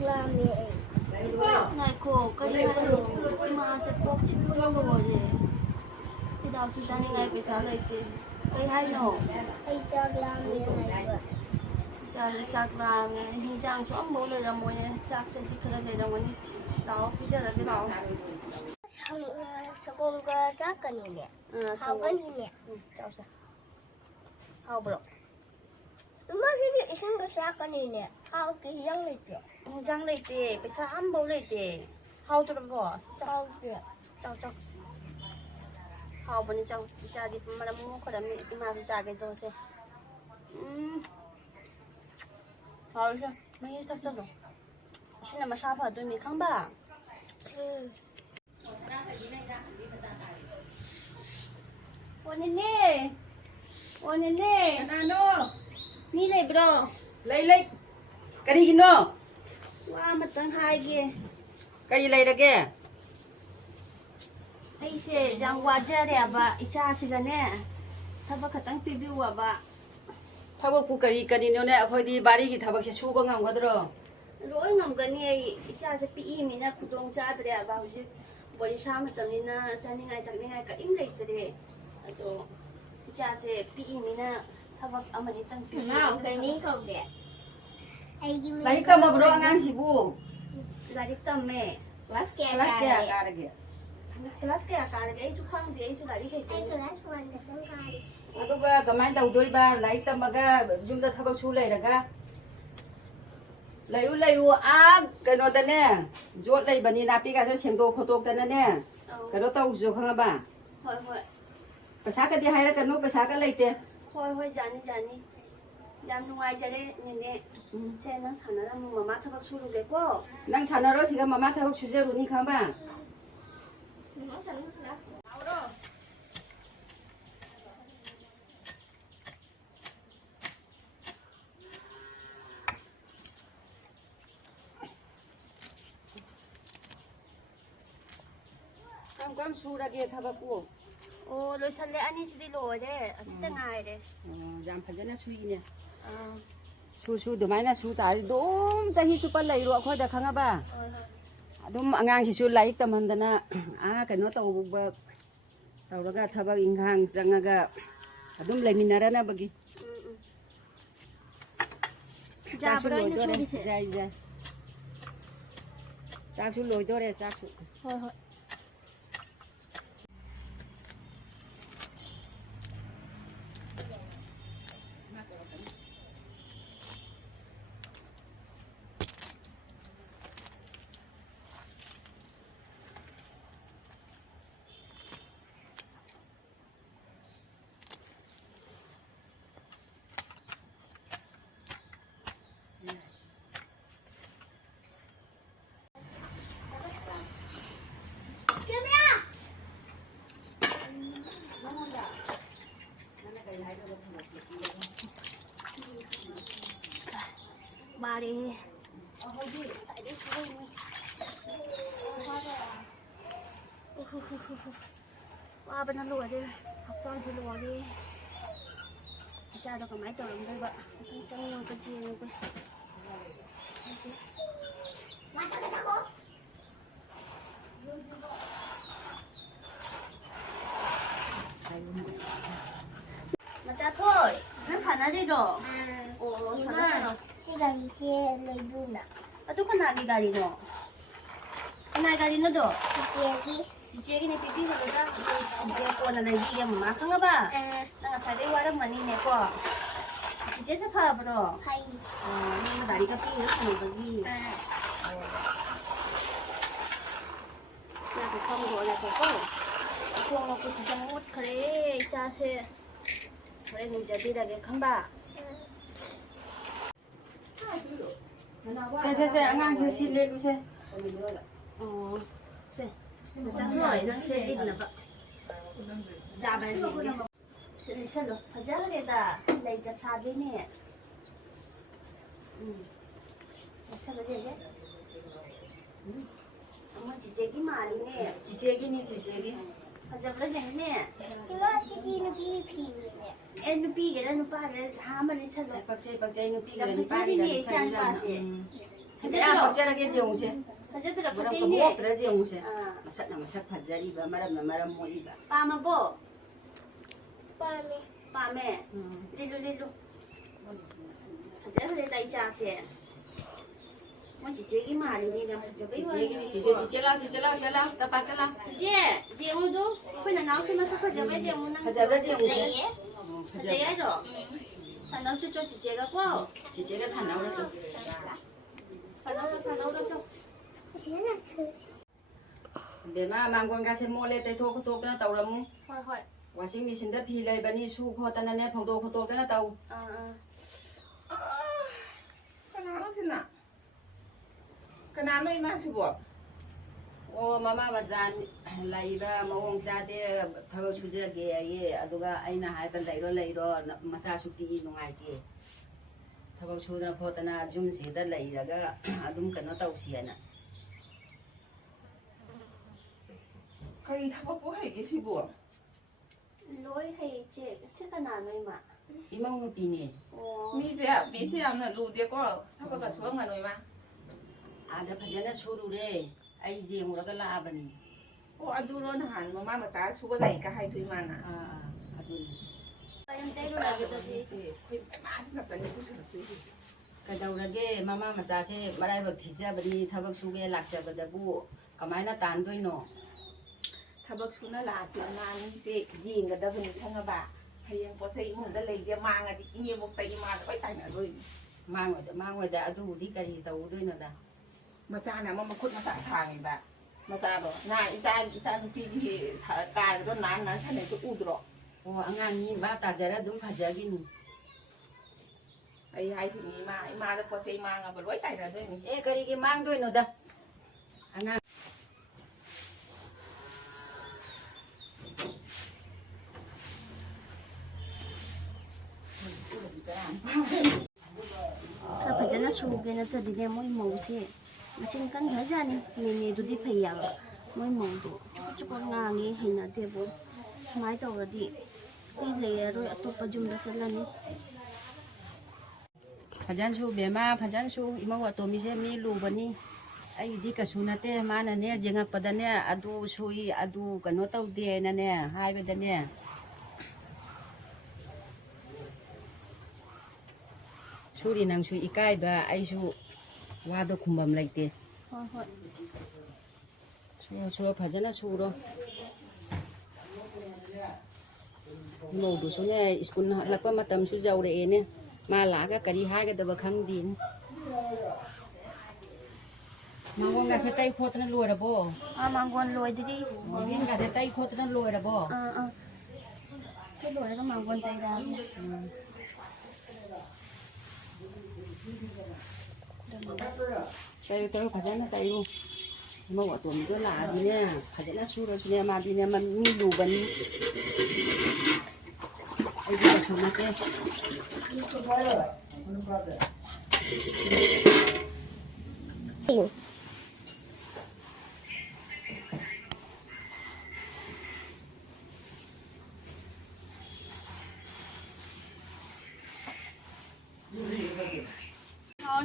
ꯆꯥꯛꯂꯥꯝꯃꯦ ꯉꯥꯏꯈꯣ ꯀꯔꯤ ꯍꯥꯏꯅꯣ ꯏꯃꯥꯁꯦ ꯀꯣꯛ ꯆꯤꯛꯄꯅ ꯂꯣꯏꯔꯦ ꯍꯤꯗꯥꯛꯁꯨ ꯆꯥꯅꯤꯡꯉꯥꯏ ꯄꯩꯁꯥ ꯂꯩꯇꯦ ꯀꯩ ꯍꯥꯏꯅꯣ ꯑꯩ ꯆꯥꯛꯂꯥꯝꯃꯦ ꯍꯥꯏꯕ ꯏꯆꯥꯁꯦ ꯆꯥꯛ ꯂꯥꯝꯃꯦ ꯍꯤꯟꯖꯥꯡꯁꯨ ꯑꯃꯐꯥꯎ ꯂꯩꯔꯝꯃꯣꯏꯅꯦ ꯆꯥꯛꯁꯦ ꯈꯔ ꯂꯩꯔꯝꯒꯅꯤ ꯂꯥꯛꯑꯣ ꯄꯤꯖꯔꯒꯦ ꯂꯥꯛꯑꯣ ꯁꯪꯒꯣꯝꯒ ꯆꯥꯛꯀꯅꯤꯅꯦ ꯍꯥꯎꯒꯅꯤꯅꯦ ꯆꯥꯎꯁꯦ ꯍꯥꯎꯕ꯭ꯔꯣ ꯏꯃꯥꯁꯤꯗꯤ ꯏꯁꯤꯡꯒ ꯆꯥꯛꯀꯅꯤꯅꯦ ꯍꯥꯎꯇꯦ ꯍꯤꯟꯖꯥꯡ ꯂꯩꯇꯦ ꯍꯤꯟꯖꯥꯡ ꯂꯩꯇꯦ ꯄꯩꯁꯥ ꯑꯃꯐꯥꯎ ꯂꯩꯇꯦ ꯍꯥꯎꯇ꯭ꯔꯕꯣ ꯍꯥꯎꯇꯦ ꯆꯥꯎ ꯆꯥꯎ ꯍꯥꯎꯕꯅꯤ ꯆꯥꯎ ꯏꯆꯥꯗꯤ ꯃꯔꯝ ꯃꯣꯛꯈꯔꯝꯅꯤ ꯏꯃꯥꯁꯨ ꯆꯥꯒꯦ ꯇꯧꯁꯦ ꯍꯥꯎꯔꯤꯁꯦ ꯃꯍꯤ ꯊꯛꯆꯜꯂꯣ ꯑꯁꯤꯅ ꯃꯁꯥ ꯐꯗꯣꯏꯅꯤ ꯈꯪꯕ ꯑꯣ ꯅꯦꯅꯦ ꯑꯣ ꯅꯦꯅꯦ ꯀꯅꯥꯅꯣ ꯃꯤ ꯂꯩꯕ꯭ꯔꯣ ꯂꯩ ꯀꯔꯤꯒꯤꯅꯣ ꯋꯥ ꯑꯃꯇꯪ ꯍꯥꯏꯒꯦ ꯀꯔꯤ ꯂꯩꯔꯒꯦ ꯑꯩꯁꯦ ꯌꯥꯝ ꯋꯥꯖꯔꯦꯕ ꯏꯆꯥꯁꯤꯒꯅꯦ ꯊꯕꯛ ꯈꯛꯇꯪ ꯄꯤꯕꯤꯌꯨꯕ ꯊꯕꯛꯄꯨ ꯀꯔꯤꯅꯣꯅꯦ ꯑꯩꯈꯣꯏꯗꯤ ꯕꯥꯔꯤꯒꯤ ꯊꯕꯛꯁꯦ ꯁꯨꯕ ꯉꯝꯒꯗ꯭ꯔꯣ ꯂꯣꯏ ꯉꯝꯒꯅꯤ ꯑꯩ ꯏꯆꯥꯁꯦ ꯄꯤꯛꯏꯃꯤꯅ ꯈꯨꯗꯣꯡ ꯆꯥꯗ꯭ꯔꯦꯕ ꯍꯧꯖꯤꯛ ꯋꯥꯔꯤꯁꯥ ꯃꯇꯝꯅꯤꯅ ꯆꯥꯅꯤꯡꯉꯥꯏ ꯊꯛꯅꯤꯡꯉꯥꯏ ꯀꯔꯤꯝ ꯂꯩꯇ꯭ꯔꯦ ꯑꯗꯣ ꯏꯆꯥꯁꯦ ꯄꯤꯛꯏꯃꯤꯅ ꯊꯕꯛ ꯑꯃꯅꯤꯇꯪ ꯀꯩ ꯃꯤꯡ ꯀꯧꯒꯦ ꯑꯩꯒꯤ ꯃꯤꯡ ꯂꯥꯏꯔꯤꯛ ꯇꯝꯃꯕ꯭ꯔꯣ ꯑꯉꯥꯡꯁꯤꯕꯨ ꯂꯥꯏꯔꯤꯛ ꯇꯝꯃꯦ ꯀ꯭ꯂꯥꯁ ꯀꯌꯥ ꯀꯥꯔꯒꯦ ꯀ꯭ꯂꯥꯁ ꯀꯌꯥ ꯀꯥꯔꯒꯦ ꯑꯩꯁꯨ ꯈꯪꯗꯦ ꯑꯩꯁꯨ ꯂꯥꯏꯔꯤꯛ ꯍꯩꯇꯦ ꯑꯩ ꯀ꯭ꯂꯥꯁ 1 ꯈꯛꯇꯪ ꯀꯥꯔꯤ ꯑꯗꯨꯒ ꯀꯃꯥꯏꯅ ꯇꯧꯗꯣꯏꯕ ꯂꯥꯏꯔꯤꯛ ꯇꯝꯃꯒ ꯌꯨꯝꯗ ꯊꯕꯛ ꯁꯨ ꯂꯩꯔꯒ ꯂꯩꯔꯨ ꯀꯩꯅꯣꯗꯅꯦ ꯖꯣꯠ ꯂꯩꯕꯅꯤ ꯅꯥꯄꯤꯒꯥꯁꯦ ꯁꯦꯡꯗꯣꯛ ꯈꯣꯠꯇꯣꯛꯇꯅꯅꯦ ꯀꯩꯅꯣ ꯇꯧꯁꯨ ꯈꯪꯉꯕ ꯍꯣꯏ ꯍꯣꯏ ꯄꯩꯁꯥꯒꯗꯤ ꯍꯥꯏꯔꯛꯀꯅꯨ ꯄꯩꯁꯥꯒ ꯂꯩꯇꯦ ꯍꯣꯏ ꯌꯥꯅꯤ ꯌꯥꯝ ꯅꯨꯡꯉꯥꯏꯖꯔꯦ ꯅꯦꯅꯦ ꯁꯦ ꯅꯪ ꯁꯥꯟꯅꯔꯝꯃꯨ ꯃꯃꯥ ꯊꯕꯛ ꯁꯨꯔꯨꯒꯦꯀꯣ ꯅꯪ ꯁꯥꯟꯅꯔꯣ ꯁꯤꯒ ꯃꯃꯥ ꯊꯕꯛ ꯁꯨꯖꯔꯨꯅꯤ ꯈꯪꯕ ꯀꯔꯝ ꯁꯨꯔꯒꯦ ꯊꯕꯛꯄꯨ ꯑꯣ ꯂꯣꯏꯁꯜꯂꯦ ꯑꯅꯤꯁꯤꯗꯤ ꯂꯣꯏꯔꯦ ꯑꯁꯤꯇ ꯉꯥꯏꯔꯦ ꯌꯥꯝ ꯐꯖꯅ ꯁꯨꯏꯅꯦ ꯑꯗꯨꯃꯥꯏꯅ ꯁꯨ ꯇꯥꯔꯗꯤ ꯑꯗꯨꯝ ꯆꯍꯤ ꯆꯨꯞꯄ ꯂꯩꯔꯣ ꯑꯩꯈꯣꯏꯗ ꯈꯪꯉꯕ ꯍꯣꯏ ꯑꯗꯨꯝ ꯑꯉꯥꯡꯁꯤꯁꯨ ꯂꯥꯏꯔꯤꯛ ꯇꯝꯍꯟꯗꯅ ꯀꯩꯅꯣ ꯇꯧꯕ ꯇꯧꯔꯒ ꯊꯕꯛ ꯏꯪꯈꯥꯡ ꯆꯪꯉꯒ ꯑꯗꯨꯝ ꯂꯩꯃꯤꯟꯅꯔꯅꯕꯒꯤ ꯆꯥꯛꯁꯨ ꯌꯥꯕ꯭ꯔꯣ ꯑꯩꯅ ꯂꯣꯏꯗꯣꯔꯦ ꯁꯨꯔꯤꯁꯦ ꯌꯥꯏ ꯆꯥꯛꯁꯨ ꯂꯣꯏꯗꯣꯔꯦ ꯆꯥꯛꯁꯨ ꯍꯣꯏ ꯋꯥꯔꯦꯍꯦ ꯉꯁꯥꯏꯗꯩ ꯁꯨꯔꯛꯏꯅꯤ ꯋꯥꯕꯅ ꯂꯣꯏꯔꯦ ꯍꯛꯆꯥꯡꯁꯦ ꯂꯣꯏꯔꯦ ꯏꯆꯥꯗꯣ ꯀꯃꯥꯏꯅ ꯇꯧꯔꯝꯗꯣꯏꯕ ꯑꯃꯨꯛꯇꯪ ꯆꯪꯉꯒ ꯌꯦꯡꯉꯨꯒꯦ ꯃꯆꯥꯊꯣꯏ ꯅꯪ ꯁꯥꯟꯅꯔꯤꯔꯣ ꯑꯣ ꯁꯥꯟꯅ ꯁꯤ ꯒꯥꯔꯤꯁꯦ ꯂꯩꯕꯤꯌꯨꯅ ꯑꯗꯨ ꯀꯅꯥꯒꯤ ꯒꯥꯔꯤꯅꯣ ꯀꯅꯥꯒꯤ ꯒꯥꯔꯤꯅꯣꯗꯣ ꯆꯤꯆꯦꯒꯤꯅꯦ ꯄꯤꯕꯤꯈ꯭ꯔꯣꯗ ꯆꯤꯆꯦ ꯀꯣꯟꯅ ꯂꯩꯕꯤꯒꯦ ꯃꯃꯥ ꯈꯪꯉꯕ ꯅꯪ ꯉꯁꯥꯏꯗꯩ ꯋꯥꯔꯝꯃꯅꯤꯅꯦꯀꯣ ꯆꯤꯆꯦꯁꯦ ꯐꯕ꯭ꯔꯣ ꯐꯩ ꯅꯪꯅ ꯒꯥꯔꯤꯒ ꯄꯤꯔ ꯊꯝꯃꯕꯒꯤ ꯉꯥꯏꯈꯣꯀꯣ ꯈꯣꯡ ꯃꯈꯨꯠꯁꯤꯁꯨ ꯃꯣꯠꯈ꯭ꯔꯦ ꯏꯆꯥꯁꯦ ꯍꯣꯔꯦꯟ ꯂꯨꯖꯕꯤꯔꯒꯦ ꯈꯪꯕ ꯁꯦ ꯑꯉꯥꯡꯁꯦ ꯁꯤ ꯂꯦꯞꯄꯨꯁꯦ ꯑꯣ ꯁꯦ ꯃꯆꯥꯊꯣꯏ ꯅꯪ ꯁꯦ ꯏꯟꯅꯕ ꯆꯥꯕꯁꯦ ꯂꯤꯁꯜꯂꯣ ꯐꯖꯈ꯭ꯔꯦꯗ ꯂꯩꯒ ꯁꯥꯗꯣꯏꯅꯦ ꯂꯤꯁꯜꯂꯣ ꯌꯦꯡꯒꯦ ꯑꯃ ꯆꯤꯆꯦꯒꯤ ꯃꯥꯜꯂꯤꯅꯦ ꯆꯤꯆꯦꯒꯤ ꯐꯖꯕ꯭ꯔꯥ ꯌꯦꯡꯉꯨꯅꯦ ꯏꯃꯥ ꯁꯤꯗꯤ ꯅꯨꯄꯤꯒꯤ ꯐꯤꯅꯤꯅꯦ ꯅꯨꯄꯤꯒꯤꯔ ꯅꯨꯄꯥꯒꯤꯔ ꯍꯥ ꯑꯃ ꯂꯤꯁꯜꯂꯣ ꯄꯛꯆꯩ ꯅꯨꯄꯤꯒꯤꯔ ꯌꯥꯝ ꯅꯨꯄꯥꯒꯤꯔ ꯐꯖꯔꯤꯅꯦ ꯏꯆꯥ ꯅꯨꯄꯥꯁꯦ 야 박자라게 제용세. 하자들아 뭐라고 파제이네. 먹더라 제용세. 아, 마삭나 마삭 파자리바 마람나 마람 모이바. 빠마보. 빠미. 빠메. 릴루. 하자들아 이자세. 뭐 지제기 말이니 좀 하자기. 지제라 따따따라. 지제 오도 그냥 나오시면 하자베 제무는 하자베 제용세. 네. 하자야죠. 산나우 쭈쭈 지제가 고. 지제가 산나오라죠. 산나우죠. 신나 추스. 베마 망곤 가세 몰레 떼토 토크나 따오라무. 헐. 와싱 미신다 피 레바니 수 코타나네 펑도 코토크나 따오. Kenapa sih nak? Kenapa ini masih buat? 오 마마 마잔 라이바 마옹 자데 타고 수저게 예 아두가 아이나 하이반 레이로 마차 수피 농아이게 타고 수드나 코타나 좀 세다 레이라가 아둠 그노 따오시야나 Kali thapa po hay cái gì buat? lối hay chế sẽ cái nào nơi mà 이마옹 비니 Mi sẽ làm là lù dia có thapa cả xuống mà rồi mà. 아다 파제나 수루레 아이 제무라가 라바니 Ô anh tu luôn hẳn mà mà giá xuống cái này cả hai thôi mà nè. 아 아둔 em tay rồi là cái gì Khuyên má sẽ là cái này cũng sẽ là cái gì. 가다우라게 마마 마사세 마라이박 티자바니 타박 수게 락자바다부 가마이나 탄도이노 Thapa xuống nó là chuyện mà gì gì người ta dùng thằng bà hay yang có xây một cái lấy ra mang cái nhiều một tay mà phải tay nữa rồi. 망외다 아두디 까리 따우도이노다 Mà cha nào mà khuất mà sẵn sàng này bà. Mà cha đó, này isa phi thì cài cái nán sao này tôi u rồi. 오 앙앙이 마따자라 둠 파자긴 Ai hai chị mà nó có xây mang à, bà lấy tay ra thôi. 에 까리게 망도이노다 앙앙 그 바자나 수게나 더디네 뭐이 모세 마신 깐 하자니 네네도디 페야 뭐이 모도 쭈쭈 ngang hina debo mai tawradi i leero atopa jumda salani 파잔수 베마 파잔수 이마와 도미세 미 루바니 아이디 가수나테 마나네 쟁악바다네 아두 수이 아두 그노 따우데나네 하이베다네 수리 낭수 이까이바 아이수 와도 쿰밤 라이테 수어 파자나 수로 이모두수네 스쿨 할락바 마탐수 자우레에네 마라가 까리 하게다바 칸딘 망곤 가세 따이 코트나 로라보 mangon loidri 망곤 가세 따이 코트나 로라보 se loira mangon taira 따이 파자나 따이로 이모 와도미도 라디네 파자나 수로스네 마디네 만 미루바니 아이디 가수나테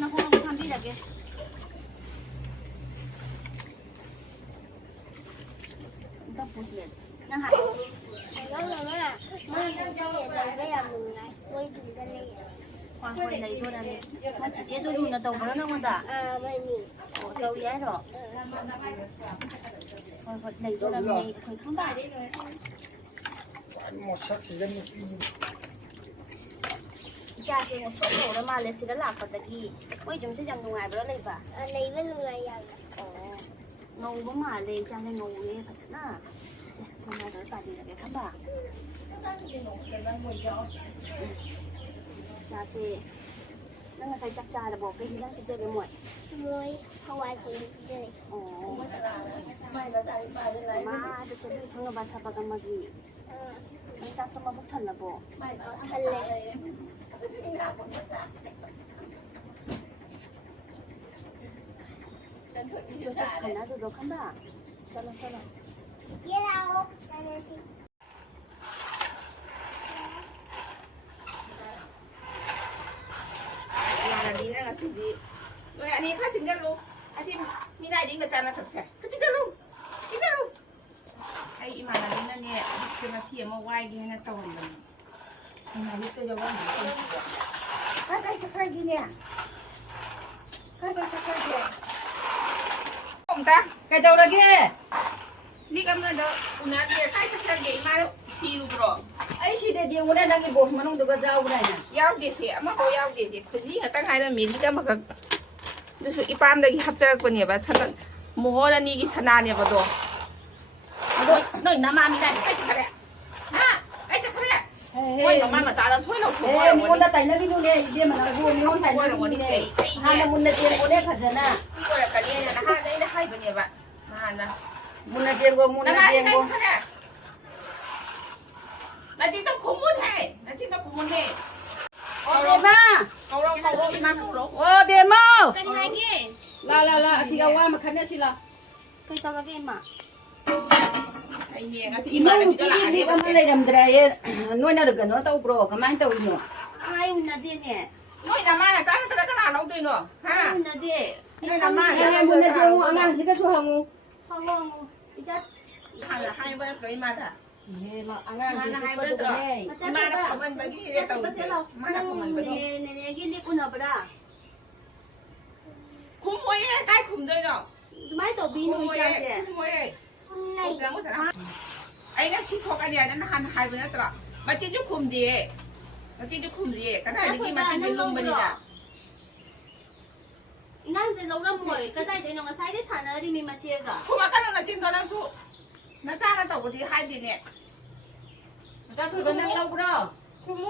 na ko kambi lagi tapos net na ha Mama, cái là mừng này, quay chúng ta lấy Hoàng quay lấy thôi này mà chỉ chế tôi là tàu nó đâu mà à mày nhỉ, tàu giá rồi Hoàng quay lấy tôi là mình phải không bài đấy rồi cha thì là số đồ đó mà lên sẽ đã làm phần gì quay chúng sẽ dành ngoài đó lấy bà lấy với người vậy. ngầu bố mà lên cha nên ngầu nghe thật sự là hôm nay tới bà đi là cái khám bà cha thì nó là say chắc cha là bỏ cái gì đó cái chơi cái muội Muối, không ai thì chơi. má tôi chơi không có bà thà bà cầm mà gì nó chắc tôi mà bốc thần là bỏ Thật lệ. tôi chắc khả năng được khám bà cho nó Biết đâu, đây là gì? Là đi nữa là gì đi. Rồi อันนี้ข้าจึงจะรู้อาชีพมีนายดิ้งมาจานนะถับแสข้าจึงจะรู้จึงจะรู้ไอ้อีมานานี่นั่นเนี่ยจะมาเชียร์มาไหว้กี่นะตอนมันอีมานี่ตัวจะว่าหนูคนเชียร์ข้าได้สักครั้งกี่เนี่ยข้าได้สักครั้งกี่ผมตา ꯀꯩꯗꯧꯔꯒꯦนี่กำลังเด้ออุณาเดียใกล้สักครั้งกี่มาแล้วชีรูบรอ ꯑꯩ ꯁꯤꯗ ꯌꯦꯡꯉꯨꯅꯦ ꯅꯪꯒꯤ box ꯃꯅꯨꯡꯗꯨꯒ ꯌꯥꯎꯕ꯭ꯔꯥꯅꯦ ยาวดีสิมาเขายาวดีสิคุณยิ่งตั้งไงแล้วมีนี่ก็มากับดูสิอีปามเด็กฮับเจอคนเนี่ยแบบฉันโมโหแล้วนี่กิชนะเนี่ยบ่ตัวน้อยน้ำมามีได้ใครจะแพ้ฮะใครจะแพ้ช่วยน้ำมาจ่าเราช่วยเราช่วย 에 เรา 미혼다 따이나기누네 이제 만나고 미혼다 따이나기누네 하나 문나 쟁고네 가잖아 ชีก็แบบกันเนี่ยนะฮะได้ให้เป็นเนี่ยแบบมานะ 문나 쟁고 น้ำ 문나 มาให้ 쟁고 เขาเนี่ยนาจิต้องขมุนให้นาจิต้องขมุนให้ 어디마 เขาเราอีมาเขาเรา 어디마 Kani lagi. 라라라 시가 와마 칸나실라 Kay talaga ma. ไอ้เนี่ยก็ที่อีมา 이만 เป็นตัวหลัก 웃기게 เนี่ย 네가 말레람드라에 노이나르가 너 따우브로 가만히 따우이노 Ayaw na din eh. น้อยน้ำมาน่ะจ้าแต่ละขนาดเราด้วยเนาะฮะ Ayaw na din. น้อยน้ำมา 에 문나 쟁고 앙앙시가 좋아하고 Hawang mo. Ija. ให้เบอร์ตัวอีมาค่ะ 에마 앙앙시가 하나 좋아하고 Mana paman bagi dia tahu dia. Mana paman bagi. Gini ko na ba? Kumoy tay kum doi no. Dumay to bino ija de. Kumoy. Usang usang. Ai na si thok adia na han hai bena tra. Ma chi ju kum die. Ma chi ju kum die. Kana ni ma chi ju lum bani da. Nan se lo ram moi ka sai de no sai de sana ri mi ma che ga. Kuma kana na chin to na su. Na cha na to bu ti hai di ne. 자투가 낭라우브로 Kumu.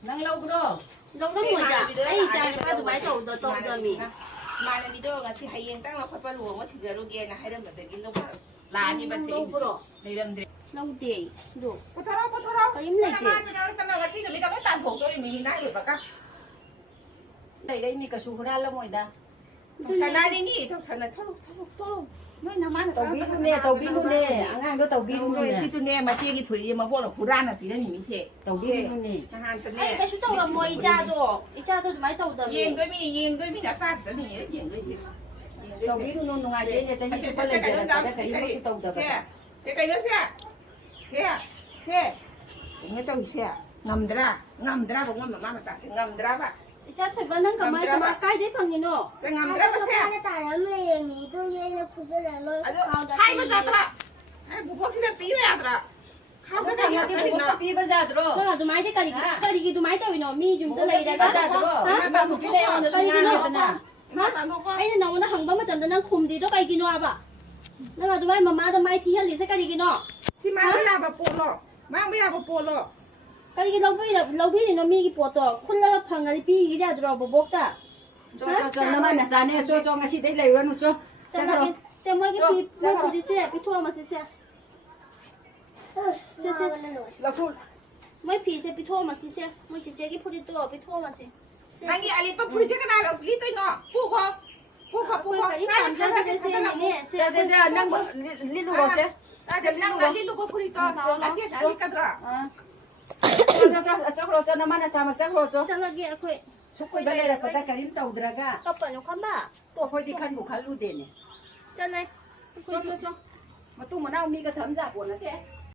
낭라우브로 Lo ram moi da. Ai ija pa dumay to do mi. Ma na mi do ga si hai yen tang la khot pa lu ma si jaru ge na hai ram da gi no ba. La ni ba si. Ni ram de. Lo de. Do. Putara. Karim lai Ma na na ga si mi da ko tan thok to ri mi na ri ba ka. 내가 이미 그 수후랄라 모이다 Sana ni sana tholo. Noi na man taubinu네 앙앙도 taubinu네 Chị ne mà chị cái phơi mà bỏ nó Quran là tí đó mình sẽ taubinu네 chẳng hạn thế Ai này. ka su to ram moi ija do. Ija do dumay to do mi. Yên đôi mi đã sát tới này yên đôi chị. taubinuno nungaje ya chahi Sẽ pala cái jara đó kada kai mo su tauda Sẽ cái đó sẽ. Nghe tao sẽ ngầm dra cũng ngầm mà ta sẽ ngầm dra ba. Ija pa ba nang kamay to ba kai de phang ni no. Sẽ ngầm dra ba sẽ. Para taram le mi tu ye na kudo la mo. Hai mà ra tra. Ai bu bốc sẽ tí về tra. Khao cái gì 나한테 vậy 뭐가 nó. 비바자드로 Kaya dumay de kari gi dumay to no mi jum to lai da ba. 비바자드로 나 도피래 오늘 수냐하잖아 Mà tao không có. Ai na nang na hang ba matam nang khum di do kai gi no ba. Nang dumay mama da mai thi hali sa kari gi no. Xi mang bây giờ bà bộ lọ. Mang bây giờ bà bộ lọ. Kari gi lo bi ni no mi gi po to. Khun la phang ga pi gi ja dro bo bok ta. 저저 나만 나자네 저저 ngasi dei lewan cho Sa la gi se mo gi pi di se pi thua ma se se. lafu Mai pi se pi thua ma se se. Mo chi che gi pu di to pi thua ma se. Nangi ali pa puri jaga na lo lito no. Puko. 자자자 낭 리루로체 Ada nang ali lu pa puri to. Aci ali kadra. 저저 저 나만 자마 저저 Sa la gi akoi 속고 발레라 거다 가림 따우드라가 ka pa no kan ba. 또 호디 칸고 갈루데네 Sa la. 저저저 뭐또 뭐나 미가 덤자 보는데